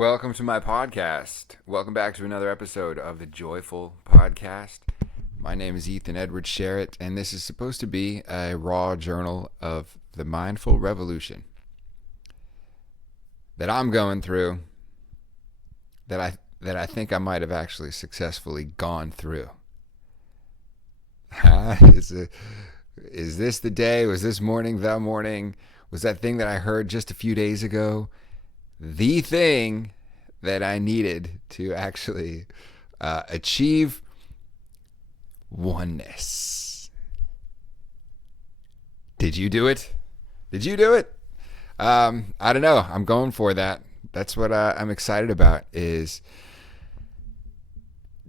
Welcome to my podcast. Welcome back to another episode of the Joyful Podcast. My name is Ethan Edward Sherritt, and this is supposed to be a raw journal of the mindful revolution that I'm going through, that I think I might have actually successfully gone through. Is this the day? Was this morning the morning? Was that thing that I heard just a few days ago the thing that I needed to actually achieve oneness? Did you do it? Did you do it? I don't know. I'm going for that. That's what I'm excited about, is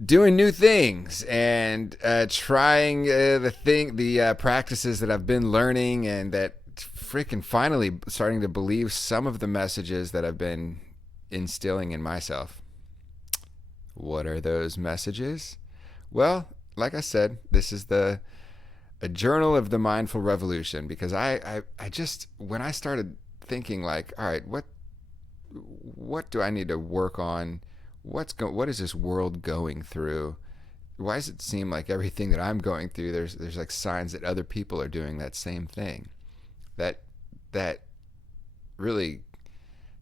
doing new things and trying the practices that I've been learning, and that freaking finally starting to believe some of the messages that I've been instilling in myself. What are those messages? Well, like I said, this is a journal of the mindful revolution, because I just, when I started thinking like, all right, what do I need to work on? What is this world going through? Why does it seem like everything that I'm going through, there's like signs that other people are doing that same thing? That really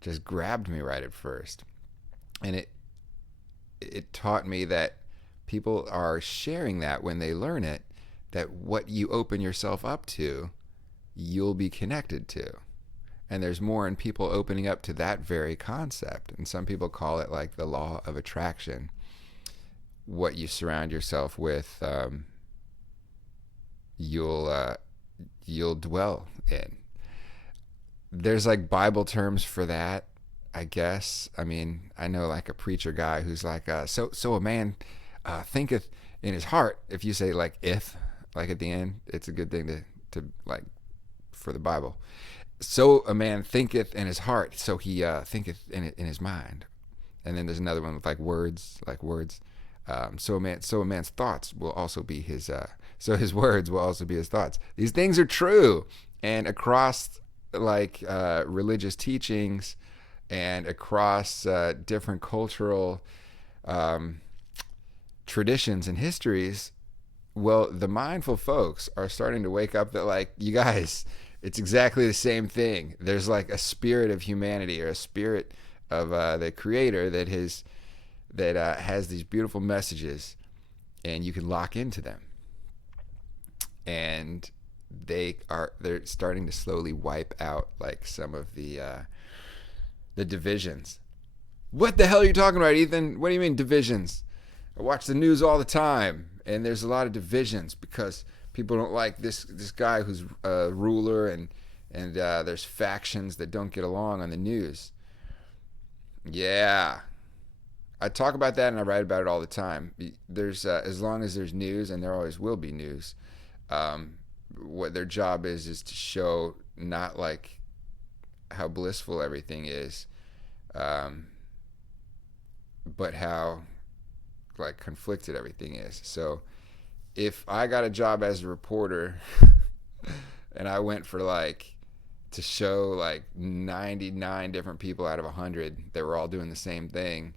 just grabbed me right at first. And it taught me that people are sharing that when they learn it, that what you open yourself up to, you'll be connected to. And there's more in people opening up to that very concept. And some people call it like the law of attraction. What you surround yourself with, you'll dwell in. There's like Bible terms for that, I guess. I mean, I know like a preacher guy who's like, so a man thinketh in his heart. If you say like if, like at the end, it's a good thing to like for the Bible. So a man thinketh in his heart, so he thinketh in his mind. And then there's another one with like words. So a man's thoughts will also be his. So his words will also be his thoughts. These things are true, and across like religious teachings, and across different cultural traditions and histories. Well, the mindful folks are starting to wake up that like, you guys, it's exactly the same thing. There's like a spirit of humanity, or a spirit of the Creator that has these beautiful messages, and you can lock into them. And they're starting to slowly wipe out like some of the divisions. What the hell are you talking about, Ethan? What do you mean divisions? I watch the news all the time, and there's a lot of divisions because people don't like this guy who's a ruler, and there's factions that don't get along on the news. Yeah, I talk about that and I write about it all the time. There's as long as there's news, and there always will be news, what their job is to show not like how blissful everything is, but how like conflicted everything is. So if I got a job as a reporter and I went for like to show like 99 different people out of 100 that were all doing the same thing,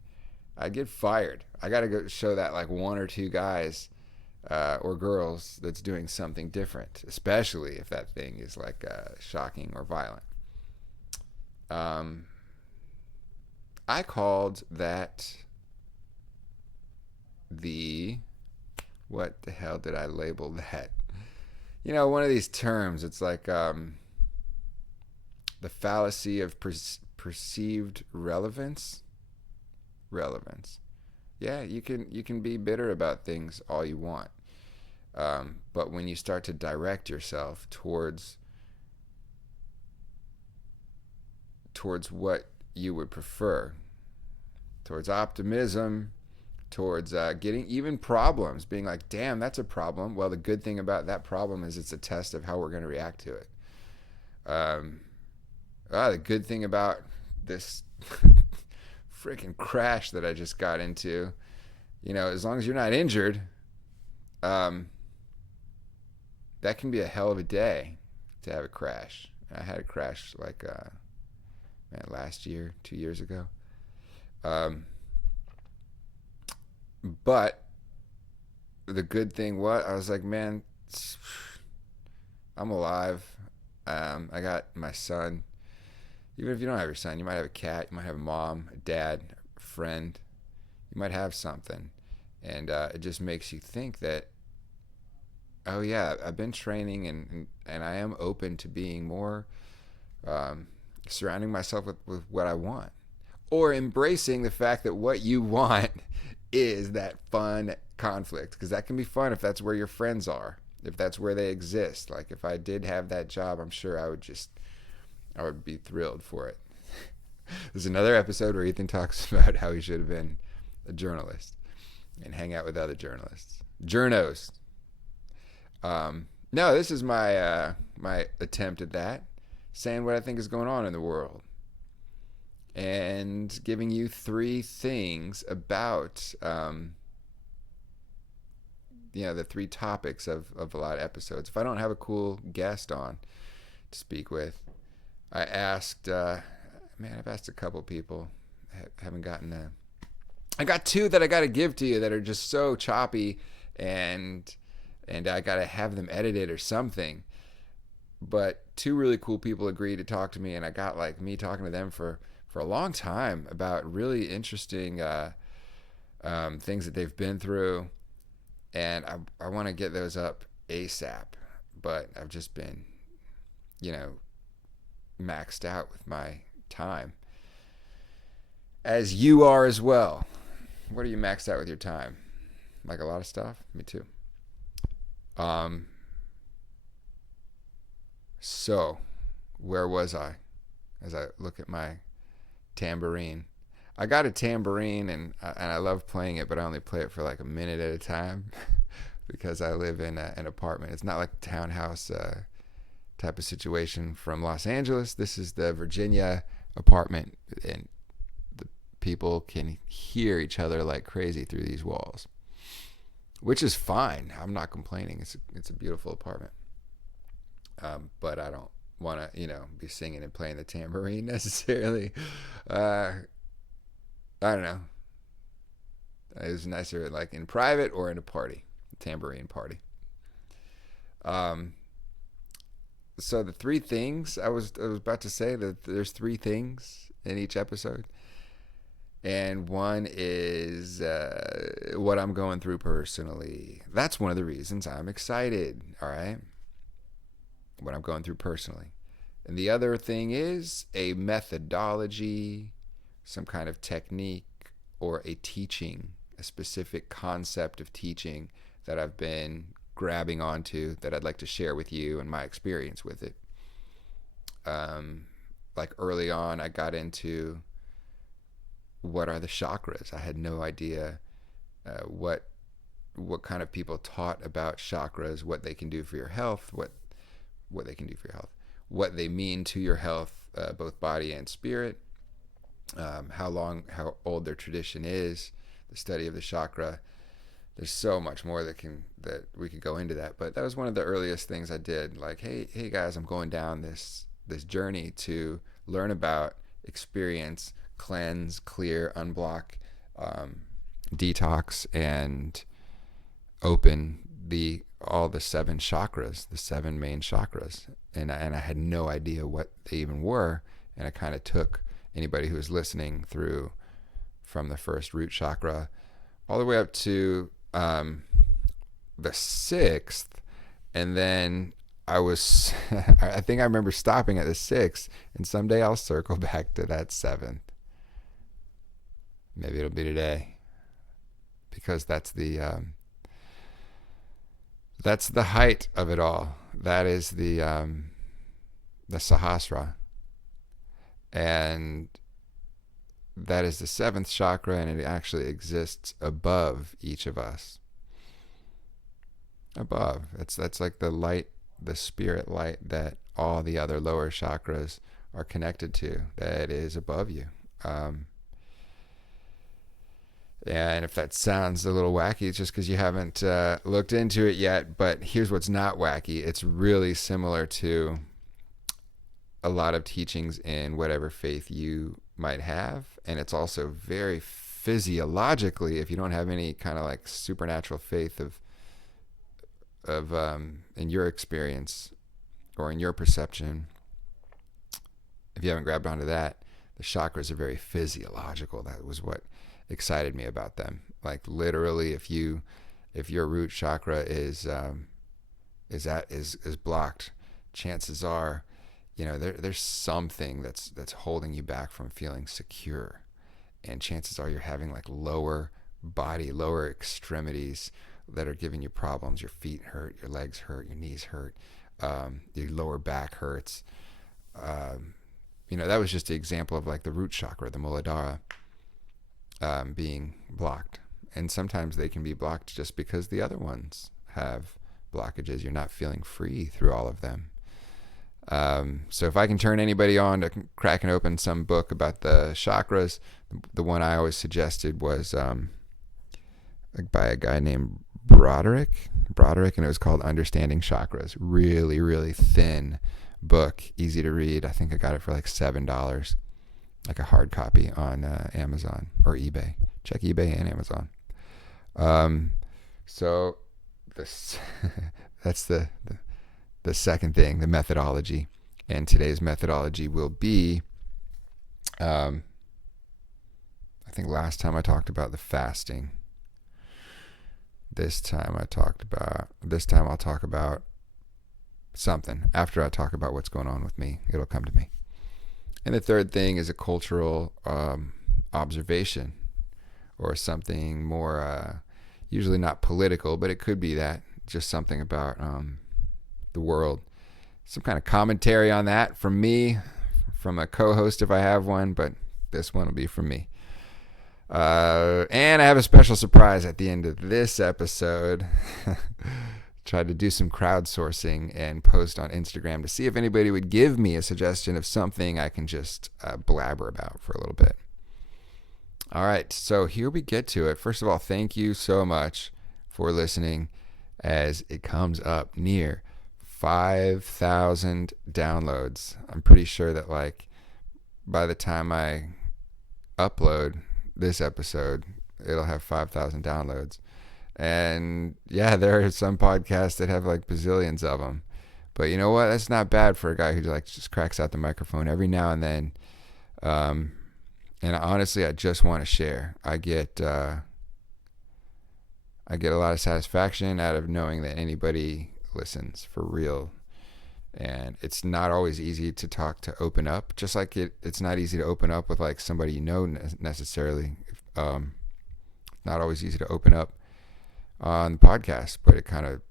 I'd get fired. I got to go show that like one or two guys or girls that's doing something different, especially if that thing is like shocking or violent. I called that what the hell did I label that? You know, one of these terms, it's like the fallacy of perceived relevance. Yeah, you can be bitter about things all you want, but when you start to direct yourself towards what you would prefer, towards optimism, towards getting even problems, being like, damn, that's a problem. Well, the good thing about that problem is it's a test of how we're going to react to it. The good thing about this freaking crash that I just got into, you know, as long as you're not injured, that can be a hell of a day to have a crash. I had a crash like last year, 2 years ago. Um, but the good thing was, I was like, man, I'm alive. I got my son. Even if you don't have your son, you might have a cat, you might have a mom, a dad, a friend. You might have something. And it just makes you think that, oh yeah, I've been training, and I am open to being more, surrounding myself with what I want. Or embracing the fact that what you want is that fun conflict. Because that can be fun if that's where your friends are, if that's where they exist. Like if I did have that job, I'm sure I would be thrilled for it. There's another episode where Ethan talks about how he should have been a journalist and hang out with other journalists. Journos. No, this is my attempt at that, saying what I think is going on in the world, and giving you 3 things about the 3 topics of a lot of episodes. If I don't have a cool guest on to speak with, I asked, I've asked a couple people, haven't gotten I got 2 that I got to give to you that are just so choppy, and I got to have them edited or something. But 2 really cool people agreed to talk to me, and I got like me talking to them for a long time about really interesting things that they've been through, and I want to get those up ASAP. But I've just been, maxed out with my time, as you are as well. What are you maxed out with your time? Like a lot of stuff? Me too. So where was I as I look at my tambourine? I got a tambourine, and I love playing it, but I only play it for like a minute at a time because I live in an apartment. It's not like a townhouse type of situation from Los Angeles. This is the Virginia apartment, and the people can hear each other like crazy through these walls, which is fine. I'm not complaining. It's a beautiful apartment. But I don't want to, be singing and playing the tambourine necessarily. I don't know. It was nicer like in private or in a party, tambourine party. So the 3 things I was about to say, that there's 3 things in each episode, and one is what I'm going through personally. That's one of the reasons I'm excited. All right, what I'm going through personally, and the other thing is a methodology, some kind of technique, or a teaching, a specific concept of teaching that I've been grabbing onto that I'd like to share with you and my experience with it. Like early on, I got into what are the chakras. I had no idea what kind of people taught about chakras, what they can do for your health, what they can do for your health, what they mean to your health, both body and spirit, how old their tradition is, the study of the chakra. There's so much more that we could go into that, but that was one of the earliest things I did. Like, hey guys, I'm going down this journey to learn about, experience, cleanse, clear, unblock, detox, and open all the 7 chakras, the 7 main chakras, and I had no idea what they even were, and I kind of took anybody who was listening through from the first root chakra all the way up to the 6th, and then I think I remember stopping at the 6th, and someday I'll circle back to that 7th. Maybe it'll be today, because that's the height of it all. That is the Sahasrara, and that is the 7th chakra, and it actually exists above each of us. Above. That's like the light, the spirit light that all the other lower chakras are connected to, that is above you. And if that sounds a little wacky, it's just because you haven't looked into it yet. But here's what's not wacky. It's really similar to a lot of teachings in whatever faith you might have. And it's also very physiologically, if you don't have any kind of like supernatural faith of in your experience or in your perception, if you haven't grabbed onto that, the chakras are very physiological. That was what excited me about them. Like literally, if your root chakra is blocked, chances are, there's something that's holding you back from feeling secure, and chances are you're having like lower extremities that are giving you problems. Your feet hurt, your legs hurt, your knees hurt, your lower back hurts. That was just an example of like the root chakra, the Muladhara, being blocked. And sometimes they can be blocked just because the other ones have blockages. You're not feeling free through all of them. So if I can turn anybody on to cracking open some book about the chakras, the one I always suggested was by a guy named Broderick, and it was called Understanding Chakras. Really, really thin book, easy to read. I think I got it for like $7, like a hard copy on Amazon or eBay. Check eBay and Amazon. So this that's the second thing, the methodology. And today's methodology will be, I think last time I talked about the fasting. This time I'll talk about something. After I talk about what's going on with me, it'll come to me. And the third thing is a cultural observation, or something more, usually not political, but it could be that, just something about the world. Some kind of commentary on that from me, from a co-host if I have one, but this one will be from me. And I have a special surprise at the end of this episode. Tried to do some crowdsourcing and post on Instagram to see if anybody would give me a suggestion of something I can just blabber about for a little bit. All right, so here we get to it. First of all, thank you so much for listening, as it comes up near 5,000 downloads. I'm pretty sure that like by the time I upload this episode, it'll have 5,000 downloads. And yeah, there are some podcasts that have like bazillions of them. But you know what? That's not bad for a guy who like just cracks out the microphone every now and then. And honestly, I just want to share. I get a lot of satisfaction out of knowing that anybody listens for real. And it's not always easy to open up. Just like it's not easy to open up with like somebody you know necessarily. Not always easy to open up on the podcast, but it kind of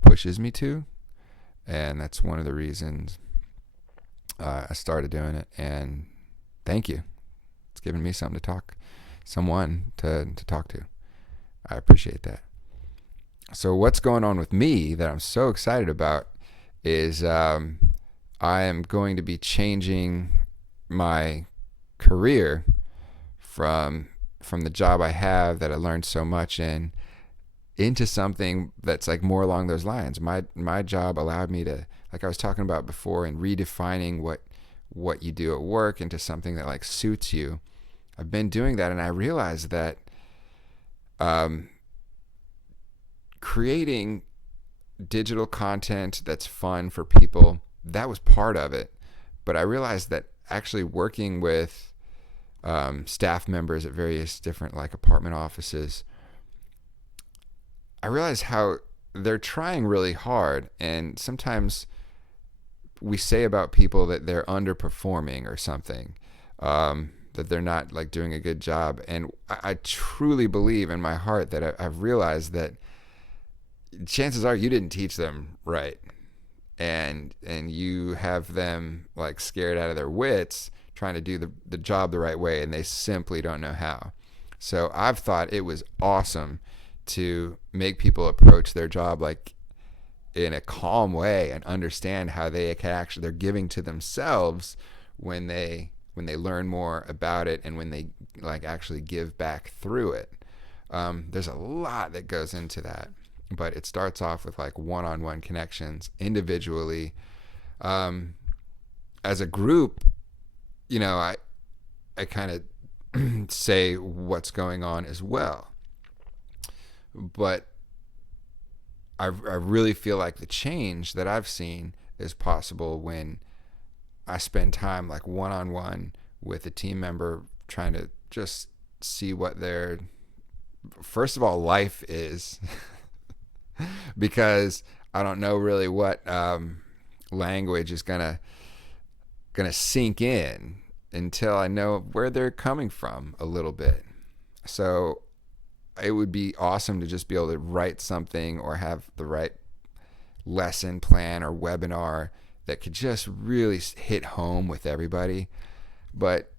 pushes me to. And that's one of the reasons I started doing it. And thank you. It's given me someone to talk to. I appreciate that. So what's going on with me that I'm so excited about is I am going to be changing my career from the job I have that I learned so much in into something that's like more along those lines. My job allowed me to, like I was talking about before, and redefining what you do at work into something that like suits you. I've been doing that, and I realized that creating digital content that's fun for people, that was part of it. But I realized that actually working with staff members at various different like apartment offices, I realized how they're trying really hard. And sometimes we say about people that they're underperforming or something, that they're not like doing a good job. And I truly believe in my heart that I've realized that chances are you didn't teach them right, and you have them like scared out of their wits trying to do the job the right way, and they simply don't know how. So I've thought it was awesome to make people approach their job like in a calm way and understand how they're giving to themselves when they learn more about it, and when they like actually give back through it. There's a lot that goes into that. But it starts off with like one-on-one connections individually. And as a group, I kind of say what's going on as well. But I really feel like the change that I've seen is possible when I spend time like one-on-one with a team member, trying to just see what their, first of all, life is. Because I don't know really what language is gonna sink in until I know where they're coming from a little bit. So it would be awesome to just be able to write something or have the right lesson plan or webinar that could just really hit home with everybody. But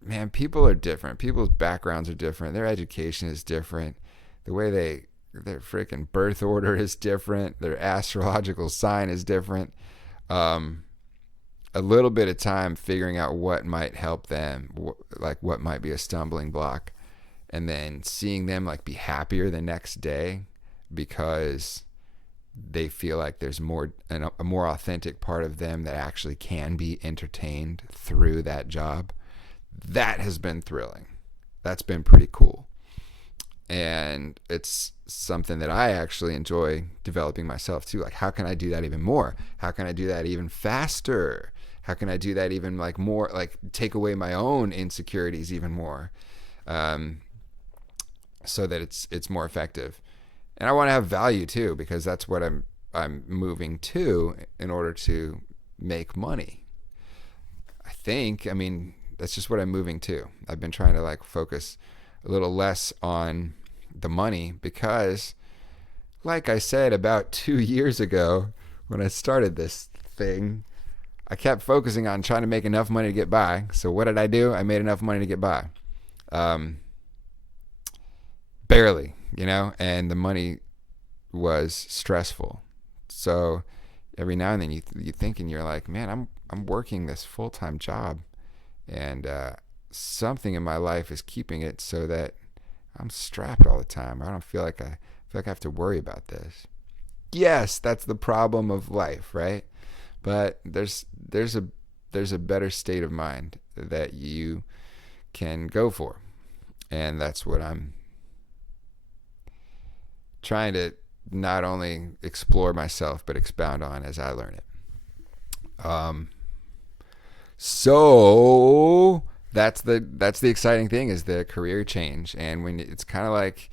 man, people are different. People's backgrounds are different. Their education is different. The way their freaking birth order is different. Their astrological sign is different. A little bit of time figuring out what might help them, like what might be a stumbling block, and then seeing them like be happier the next day because they feel like there's a more authentic part of them that actually can be entertained through that job. That has been thrilling. That's been pretty cool. And it's something that I actually enjoy developing myself too. Like, how can I do that even more? How can I do that even faster? How can I do that even like more, like take away my own insecurities even more, so that it's more effective? And I want to have value too, because that's what I'm moving to in order to make money. I mean, that's just what I'm moving to. I've been trying to like focus a little less on the money because, like I said about 2 years ago when I started this thing, I kept focusing on trying to make enough money to get by. So what did I do? I made enough money to get by. Barely, and the money was stressful. So every now and then you think, and you're like, man, I'm working this full-time job, and something in my life is keeping it so that I'm strapped all the time. I don't feel like I have to worry about this. Yes, that's the problem of life, right? But there's a better state of mind that you can go for, and that's what I'm trying to not only explore myself but expound on as I learn it. So that's the exciting thing, is the career change. And when it's kind of like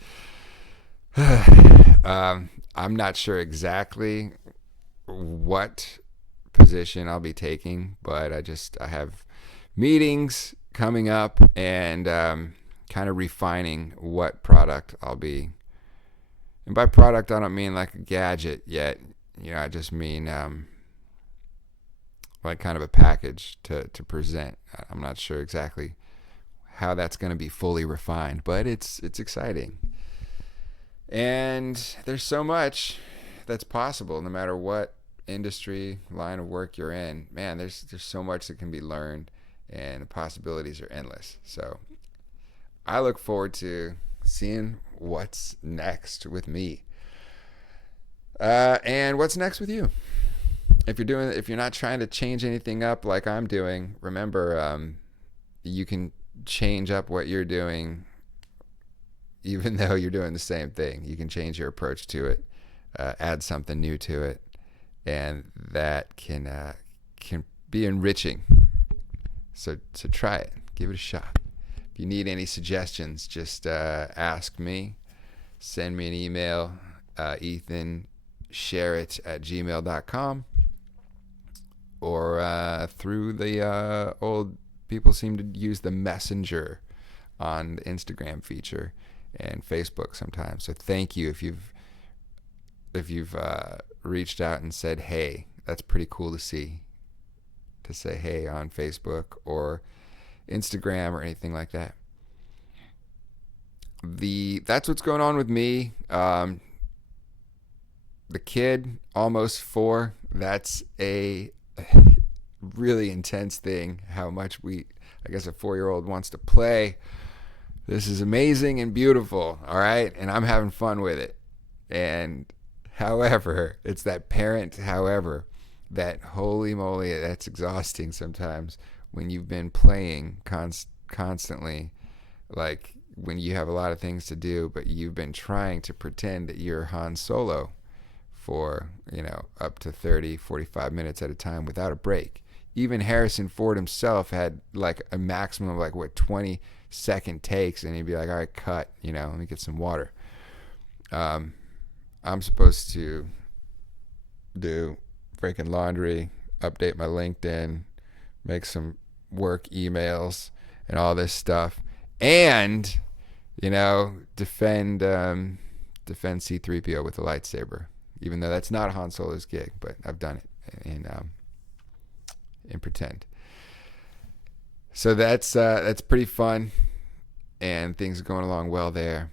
I'm not sure exactly what position I'll be taking, but I have meetings coming up, and kind of refining what product I'll be. And by product, I don't mean like a gadget yet. I just mean like kind of a package to present. I'm not sure exactly how that's going to be fully refined, but it's exciting. And there's so much that's possible no matter what industry, line of work you're in. Man, there's so much that can be learned, and the possibilities are endless. So I look forward to seeing what's next with me, and what's next with you. If you're not trying to change anything up like I'm doing, remember, you can change up what you're doing, even though you're doing the same thing. You can change your approach to it, add something new to it, and that can be enriching. So try it, give it a shot. If you need any suggestions, just ask me. Send me an email, ethanshareit@gmail.com, or through the old people seem to use the Messenger on the Instagram feature and Facebook sometimes. So thank you if you've reached out and said hey. That's pretty cool to see, to say hey on Facebook or Instagram or anything like that. That's what's going on with me. The kid, almost 4, that's a really intense thing, how much I guess a 4-year-old wants to play. This is amazing and beautiful, all right? And I'm having fun with it. And however, it's that parent however that holy moly, that's exhausting sometimes when you've been playing constantly, like when you have a lot of things to do, but you've been trying to pretend that you're Han Solo for, up to 30, 45 minutes at a time without a break. Even Harrison Ford himself had like a maximum of 20-second takes, and he'd be like, all right, cut, let me get some water. I'm supposed to do freaking laundry, update my LinkedIn, make some work emails and all this stuff, and defend C-3PO with a lightsaber, even though that's not Han Solo's gig, but I've done it in pretend. So that's pretty fun, and things are going along well there.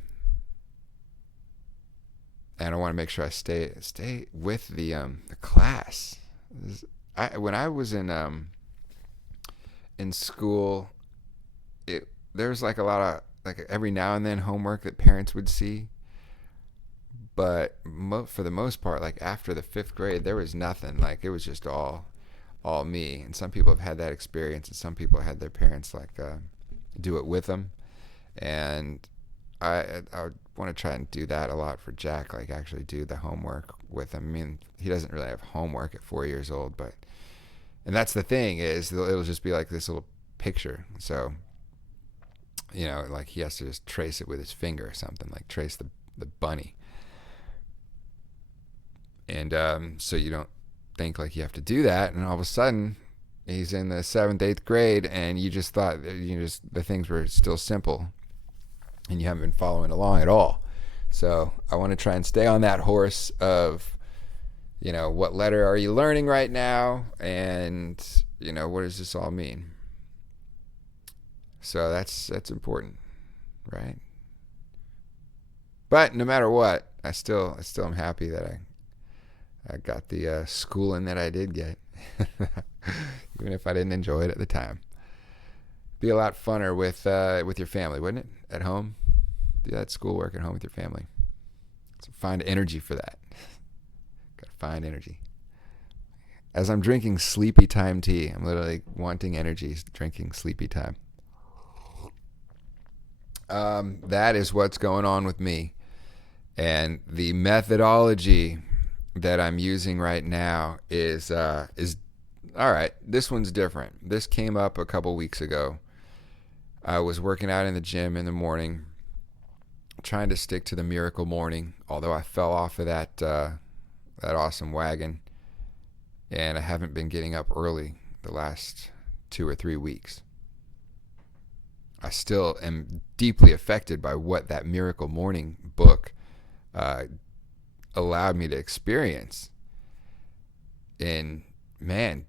And I want to make sure I stay with the class. When I was in school, there was a lot of every now and then homework that parents would see, but for the most part, after the 5th grade, there was nothing. It was just all me. And some people have had that experience, and some people had their parents do it with them. And I would want to try and do that a lot for Jack, actually do the homework with him. I mean, he doesn't really have homework at 4 years old, and that's the thing, is it'll just be this little picture. So, he has to just trace it with his finger or something, trace the bunny. And so you don't think you have to do that, and all of a sudden he's in the 7th, 8th grade, and you just thought the things were still simple, and you haven't been following along at all. So I want to try and stay on that horse of, what letter are you learning right now? And, what does this all mean? So that's important, right? But no matter what, I still am happy that I got the schooling that I did get, even if I didn't enjoy it at the time. Be a lot funner with your family, wouldn't it? At home, do that schoolwork at home with your family. So find energy for that. Gotta find energy. As I'm drinking sleepy time tea, I'm literally wanting energy, drinking sleepy time. That is what's going on with me, and the methodology that I'm using right now is all right. This one's different. This came up a couple weeks ago. I was working out in the gym in the morning, trying to stick to the miracle morning, although I fell off of that awesome wagon, and I haven't been getting up early the last 2 or 3 weeks. I still am deeply affected by what that Miracle Morning book allowed me to experience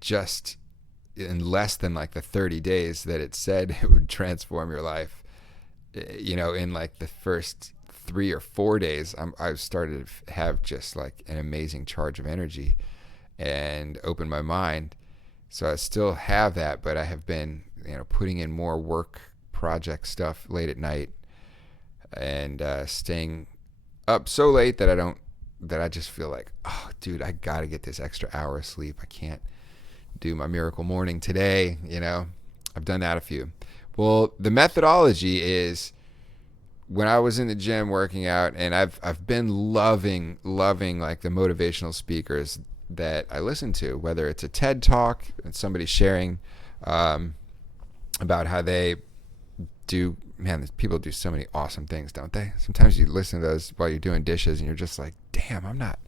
just in less than the 30 days that it said it would transform your life. In the first 3 or 4 days, I started to have just an amazing charge of energy and open my mind. So I still have that, but I have been putting in more work project stuff late at night, and staying up so late that I just feel oh dude, I gotta get this extra hour of sleep. I can't do my miracle morning today. I've done that a few. Well, the methodology is, when I was in the gym working out, and I've been loving the motivational speakers that I listen to, whether it's a TED talk and somebody sharing about how they do. Man, people do so many awesome things, don't they? Sometimes you listen to those while you're doing dishes, and you're just like, damn, I'm not,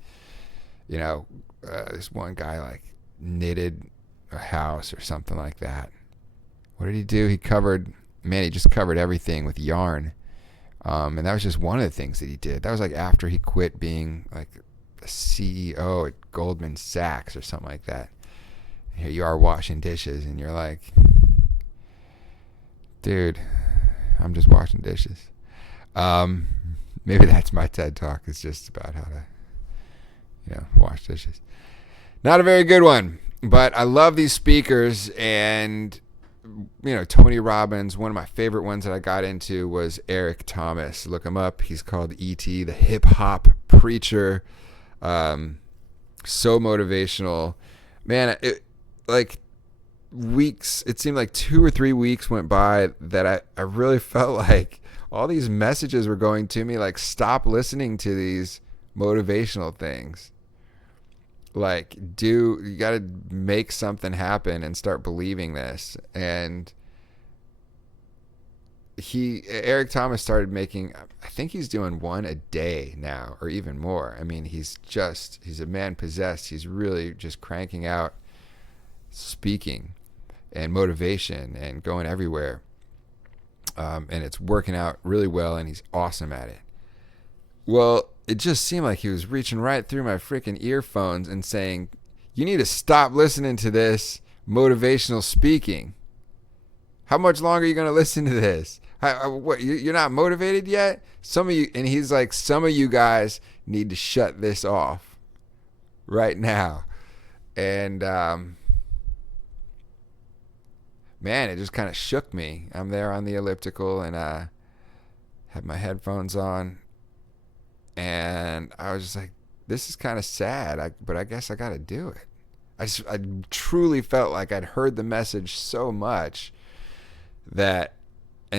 this one guy knitted a house or something like that. What did he do? He just covered everything with yarn. And that was just one of the things that he did. That was after he quit being a CEO at Goldman Sachs or something like that. Here you are washing dishes, and you're like, dude, I'm just washing dishes. Maybe that's my TED talk. It's just about how to, wash dishes. Not a very good one, but I love these speakers. And, Tony Robbins, one of my favorite ones that I got into was Eric Thomas. Look him up. He's called E.T., the hip hop preacher. So motivational. Man, it like weeks, it seemed like 2 or 3 weeks went by that I really felt like all these messages were going to me like, stop listening to these motivational things. Like, you got to make something happen and start believing this. And Eric Thomas started making, I think he's doing one a day now or even more. I mean, he's a man possessed. He's really just cranking out speaking and motivation and going everywhere. And it's working out really well, and he's awesome at it. Well, it just seemed like he was reaching right through my freaking earphones and saying, you need to stop listening to this motivational speaking. How much longer are you going to listen to this? What, you're not motivated yet? Some of you, and he's like, some of you guys need to shut this off right now. And, man, it just kind of shook me. I'm there on the elliptical, and I have my headphones on, and I was just like, this is kind of sad, but I guess I got to do it. I truly felt like I'd heard the message so much and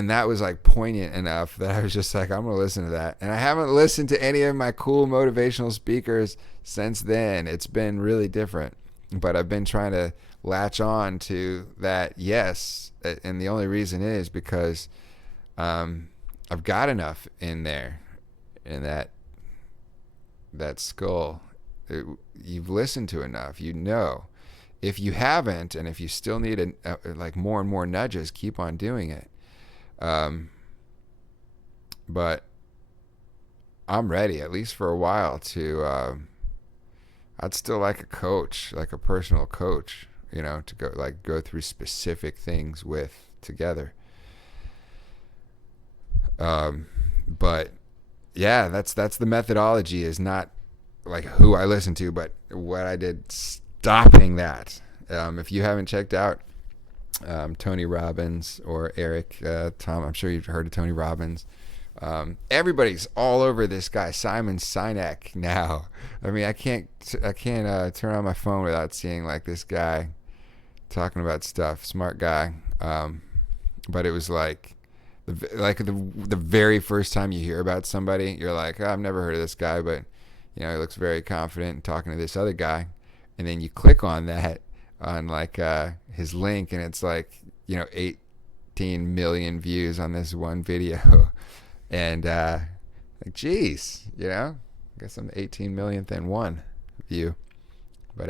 that was like poignant enough that I was just like, I'm going to listen to that. And I haven't listened to any of my cool motivational speakers since then. It's been really different, but I've been trying to latch on to that. Yes. And the only reason is because, I've got enough in there, in that skull. You've listened to enough, If you haven't, and if you still need like more and more nudges, keep on doing it. But I'm ready, at least for a while, to I'd still like a coach, like a personal coach, to go through specific things together. But yeah, that's the methodology, is not like who I listen to, but what I did stopping that. If you haven't checked out Tony Robbins or Eric Tom, I'm sure you've heard of Tony Robbins. Everybody's all over this guy Simon Sinek now. I mean, I can't turn on my phone without seeing like this guy talking about stuff. Smart guy. But it was like the very first time you hear about somebody, you're like, oh, I've never heard of this guy, but he looks very confident and talking to this other guy. And then you click on that, on like his link, and it's like 18 million views on this one video. And like, geez, I guess I'm 18 millionth and one view. But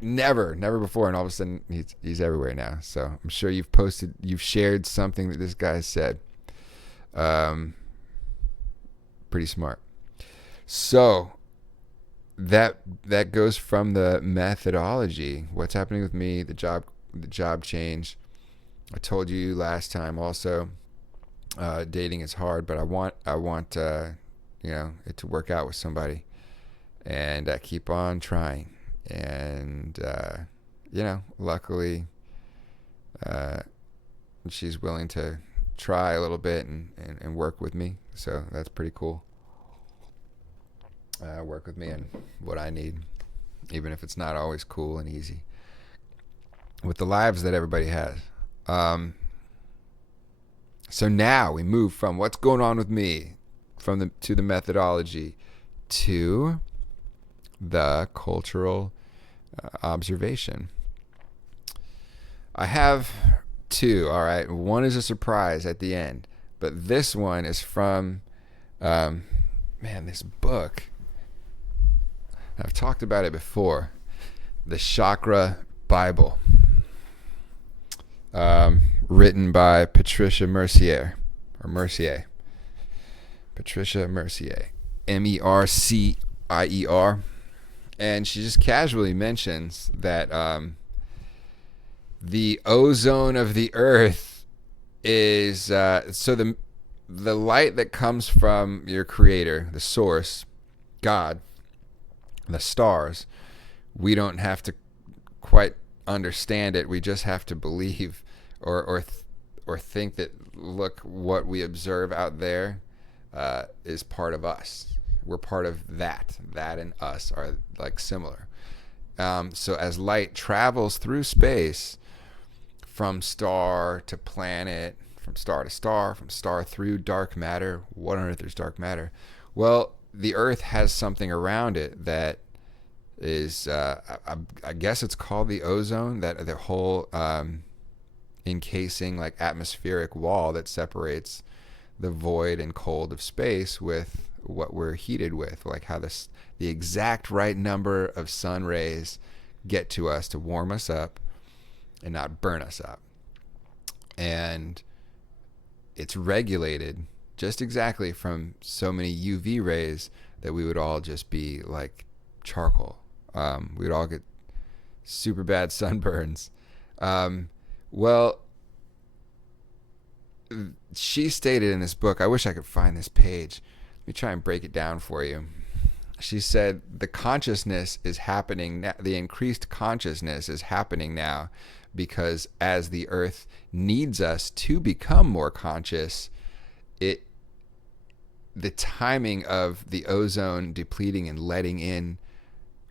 never before, and all of a sudden he's everywhere now. So I'm sure you've shared something that this guy said. Pretty smart. So that goes from the methodology. What's happening with me, the job change. I told you last time also, dating is hard, but I want it to work out with somebody, and I keep on trying. And luckily she's willing to try a little bit and work with me, so that's pretty cool. Work with me and what I need, even if it's not always cool and easy with the lives that everybody has. So now we move from what's going on with me, to the methodology, to the cultural observation. I have two. All right, one is a surprise at the end, but this one is from this book. I've talked about it before, the Chakra Bible, written by Patricia Mercier, Patricia Mercier, Mercier. And she just casually mentions that the ozone of the earth is so the light that comes from your creator, the source, God, the stars, we don't have to quite understand it. We just have to believe or think that, look, what we observe out there is part of us. We're part of that and us are like similar. So as light travels through space from star to planet, from star to star, from star through dark matter. What on earth is dark matter? Well, the Earth has something around it that is, I guess it's called the ozone, that the whole encasing, like, atmospheric wall that separates the void and cold of space with what we're heated with, like how the exact right number of sun rays get to us to warm us up and not burn us up. And it's regulated just exactly from so many UV rays that we would all just be like charcoal. We would all get super bad sunburns. Well, she stated in this book, I wish I could find this page. Let me try and break it down for you. She said the consciousness is happening now, the increased consciousness is happening now because as the Earth needs us to become more conscious, the timing of the ozone depleting and letting in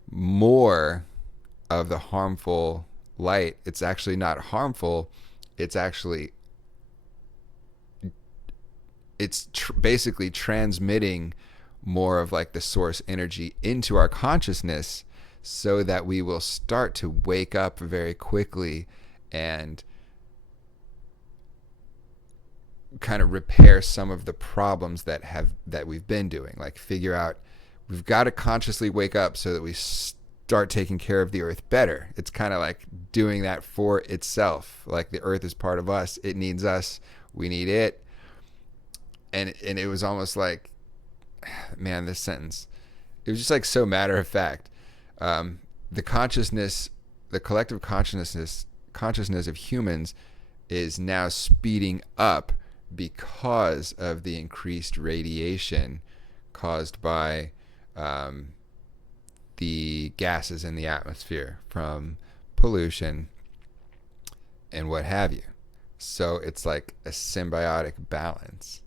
more of the harmful light, it's actually not harmful, it's actually basically transmitting more of like the source energy into our consciousness so that we will start to wake up very quickly and kind of repair some of the problems that we've been doing. Like, figure out, we've got to consciously wake up so that we start taking care of the Earth better. It's kind of like doing that for itself. Like, the Earth is part of us, it needs us, we need it. And it was almost like, man, this sentence, it was just like so matter of fact. The consciousness, the collective consciousness of humans is now speeding up because of the increased radiation caused by the gases in the atmosphere from pollution and what have you. So it's like a symbiotic balance.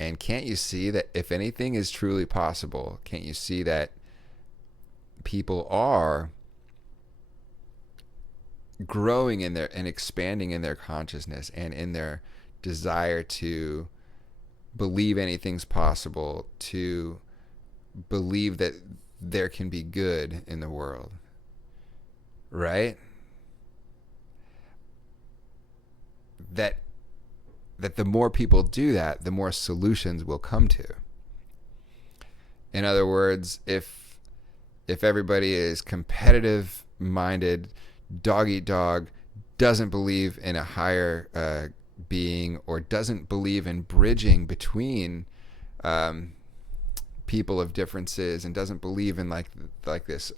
And can't you see that if anything is truly possible, can't you see that people are growing in their and expanding in their consciousness and in their desire to believe anything's possible, to believe that there can be good in the world, right? That the more people do that, the more solutions will come to. In other words, if everybody is competitive minded, dog eat dog, doesn't believe in a higher being, or doesn't believe in bridging between people of differences, and doesn't believe in like this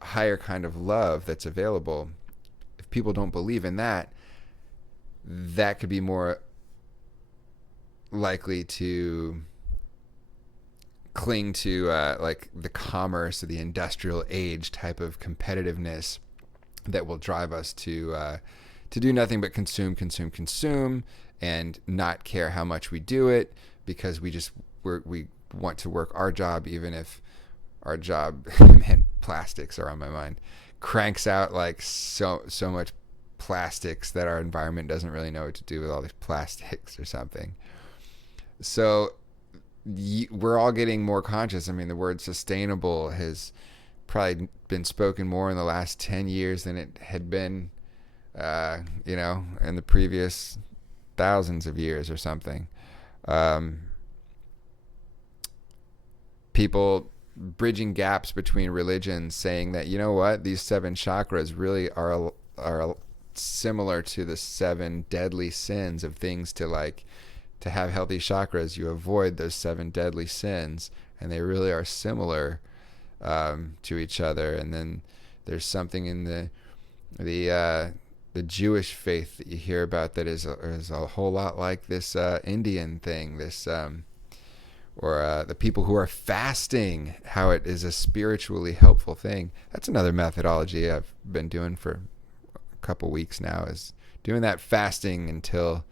higher kind of love that's available, if people don't believe in that, that could be more likely to cling to like the commerce or the industrial age type of competitiveness that will drive us to do nothing but consume, and not care how much we do it, because we want to work our job, even if our job, man, plastics are on my mind, cranks out like so much plastics that our environment doesn't really know what to do with all these plastics or something. So we're all getting more conscious. I mean, the word sustainable has probably been spoken more in the last 10 years than it had been, in the previous thousands of years or something. People bridging gaps between religions, saying that, you know what, these 7 chakras really are similar to the 7 deadly sins of things to have healthy chakras. You avoid those 7 deadly sins, and they really are similar to each other. And then there's something in the Jewish faith that you hear about that is a whole lot like this Indian thing, or the people who are fasting, how it is a spiritually helpful thing. That's another methodology I've been doing for a couple weeks now, is doing that fasting until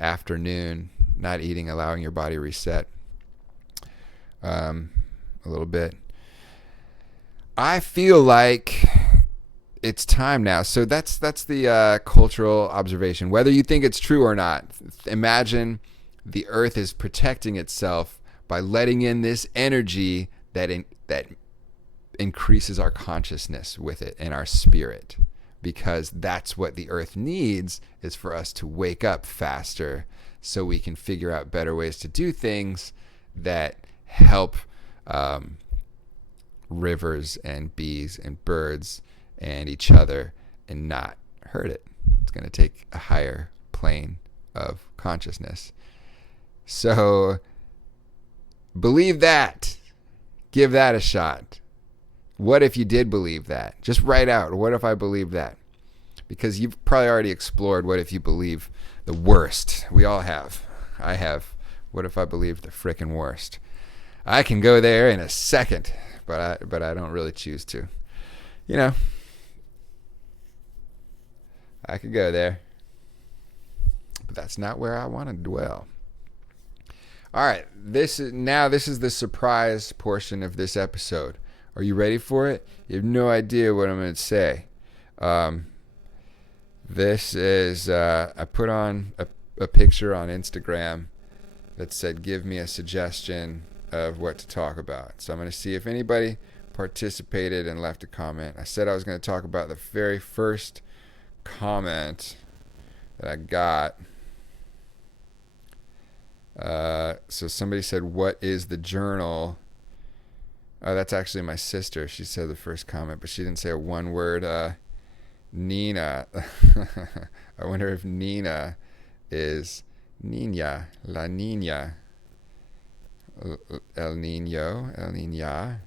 afternoon, not eating, allowing your body reset a little bit. I feel like it's time now. So that's the cultural observation. Whether you think it's true or not, imagine the Earth is protecting itself by letting in this energy that increases our consciousness with it and our spirit, because that's what the Earth needs, is for us to wake up faster so we can figure out better ways to do things that help rivers and bees and birds and each other and not hurt it. It's going to take a higher plane of consciousness. So believe that. Give that a shot. What if you did believe that? Just write out, what if I believe that? Because you've probably already explored what if you believe the worst. We all have. I have. What if I believed the frickin' worst? I can go there in a second, but I don't really choose to. You know, I could go there, but that's not where I want to dwell. All right, this is the surprise portion of this episode. Are you ready for it? You have no idea what I'm going to say. This is, I put on a picture on Instagram that said, give me a suggestion of what to talk about. So I'm going to see if anybody participated and left a comment. I said I was going to talk about the very first comment that I got. So somebody said, what is the journal? Oh, that's actually my sister. She said the first comment, but she didn't say a one word. Nina. I wonder if Nina is Niña, la Niña, El Niño, El Niña.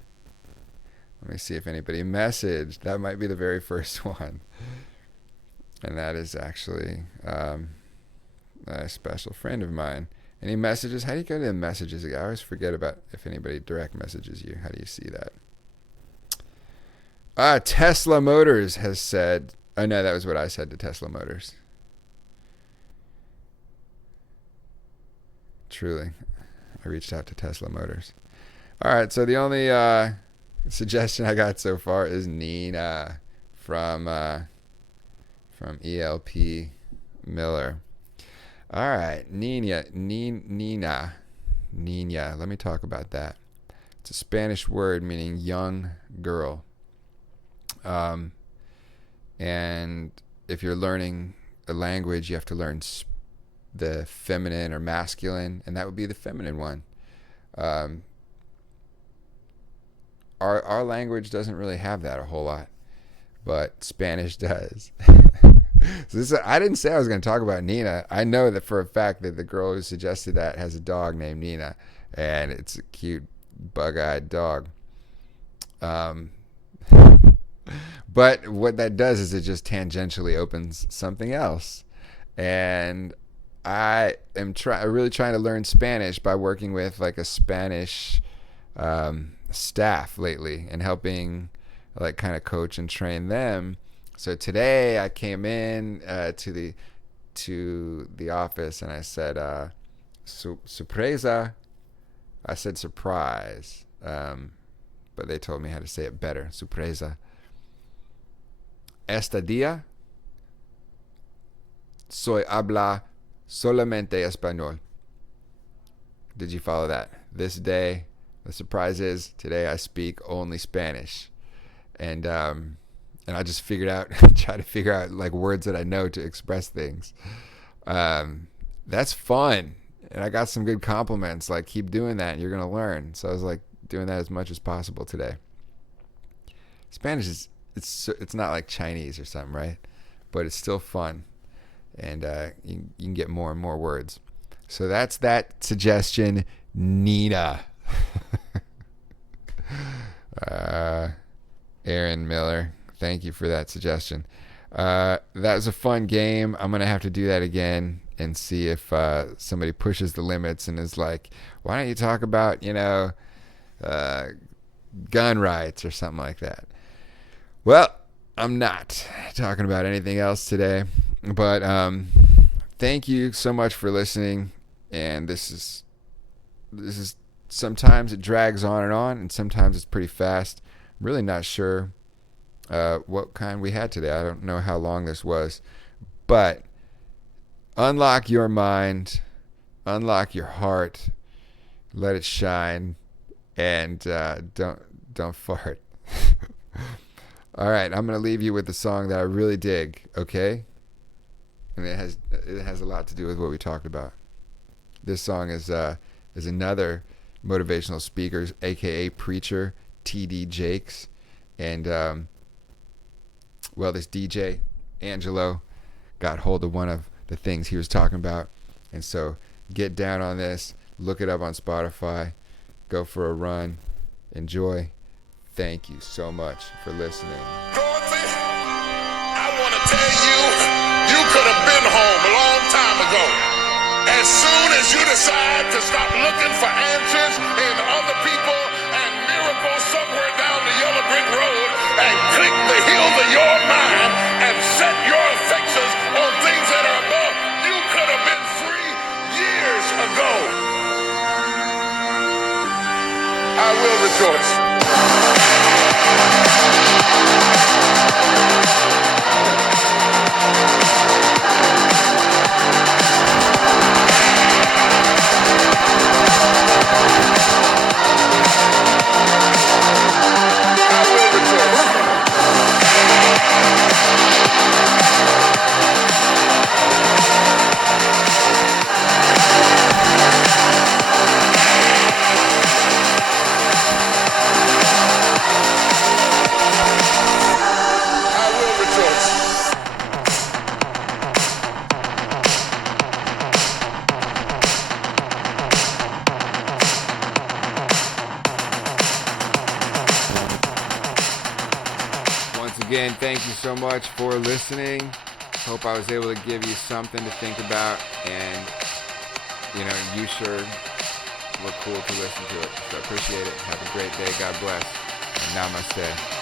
Let me see if anybody messaged. That might be the very first one. And that is actually a special friend of mine. Any messages? How do you go to the messages? I always forget about if anybody direct messages you. How do you see that? Tesla Motors has said... Oh, no, that was what I said to Tesla Motors. Truly. I reached out to Tesla Motors. All right, so the only suggestion I got so far is Nina from ELP Miller. All right, Nina. Let me talk about that. It's a Spanish word meaning young girl. And if you're learning a language, you have to learn the feminine or masculine, and that would be the feminine one. Our language doesn't really have that a whole lot, but Spanish does. So I didn't say I was going to talk about Nina. I know that for a fact that the girl who suggested that has a dog named Nina, and it's a cute bug-eyed dog. But what that does is it just tangentially opens something else. And I am really trying to learn Spanish by working with like a Spanish staff lately and helping like kind of coach and train them. So today I came in to the office and I said, sorpresa. I said surprise, but they told me how to say it better. Sorpresa. Este día soy habla solamente español. Did you follow that? This day, the surprise is today I speak only Spanish. And I just try to figure out like words that I know to express things. That's fun. And I got some good compliments, like keep doing that and you're going to learn. So I was like doing that as much as possible today. Spanish is, it's not like Chinese or something, right? But it's still fun. And you can get more and more words. So that's that suggestion, Nina. Aaron Miller, thank you for that suggestion. That was a fun game. I'm going to have to do that again and see if somebody pushes the limits and is like, why don't you talk about, gun rights or something like that. Well, I'm not talking about anything else today, but thank you so much for listening. And this is sometimes it drags on and sometimes it's pretty fast, really not sure what kind we had today. I don't know how long this was, but unlock your mind, unlock your heart, let it shine, and don't fart. All right, I'm gonna leave you with the song that I really dig. Okay, and it has a lot to do with what we talked about. This song is another motivational speaker, aka preacher, T.D. Jakes, and this DJ Angelo got hold of one of the things he was talking about, and so get down on this. Look it up on Spotify. Go for a run. Enjoy. Thank you so much for listening. Dorothy, I want to tell you, you could have been home a long time ago. As soon as you decide to stop looking for answers in other people and miracles somewhere down the yellow brick road and click the heels of your mind and set your affections on things that are above, you could have been free years ago. I will rejoice. Again, thank you so much for listening. Hope I was able to give you something to think about, and you sure were cool to listen to it. So I appreciate it. Have a great day. God bless. And namaste.